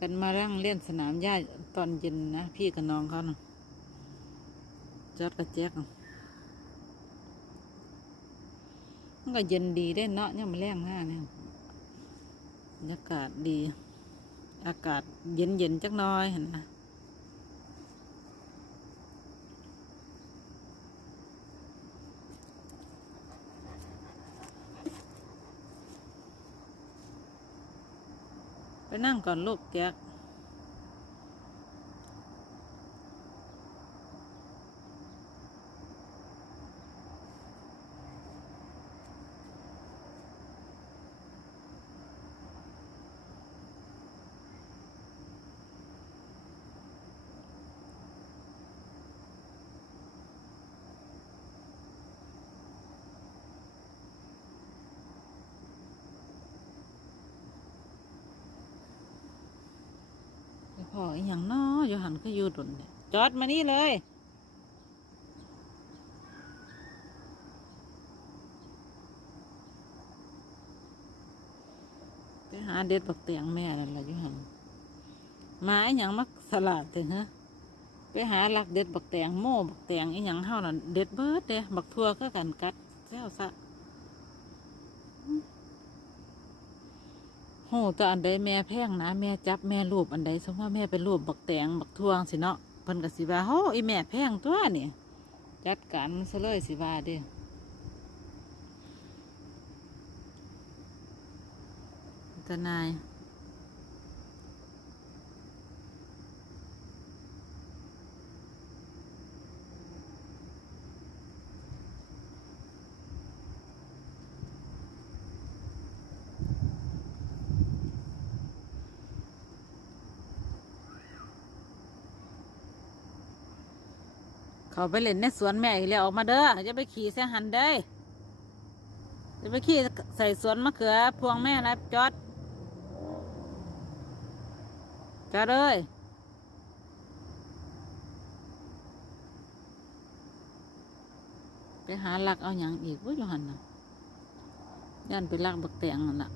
กันมาร่างเล่นสนามหญ้าตอนเย็นนะ พี่กับน้องเขานะจอดกระแจกน่ะมันก็เย็นดีได้เนาะเนี่ยมาแรงห้าเนี่ยบรรยากาศดี อากาศเย็นเย็นจักน้อยเห็นนะ นั่งก่อนลูกแจ๊ก พ่ออีหยังน้ออยู่หันก็อยู่ดนเนี่ยจอดมานี่เลย ไปหาเด็ดบักเตียงแม่นั่นแหละอยู่หันมาอีหยังมักสลัดถึงฮะไปหาหลักเด็ดบักแตงโม่บักแตงอีหยังเฮานั่นเด็ดเบิดเด้บักทั่วก็กันกัดแซวซะ หแตอันใดแม่แพงนะแม่จับแม่รูปอันใดสมมติว่าแม่เป็นรูปบักแตงบักทวงสิเนาะเพิ่นก็สิว่าโหอีแม่แพงตัวนี่จัดการมันซะเลยสิว่าเด้ทนาย เขาไปเล่นในสวนแม่อีกแล้วออกมาเด้อจะไปขี่เสหันได้จะไปขี่ใส่สวนมะเขือ พวงแม่นะจอดจอดเลยไปหาลักเอาอย่างอีกวุ้ยหันนะย่านไปลักบักแตงนั่นน่ะ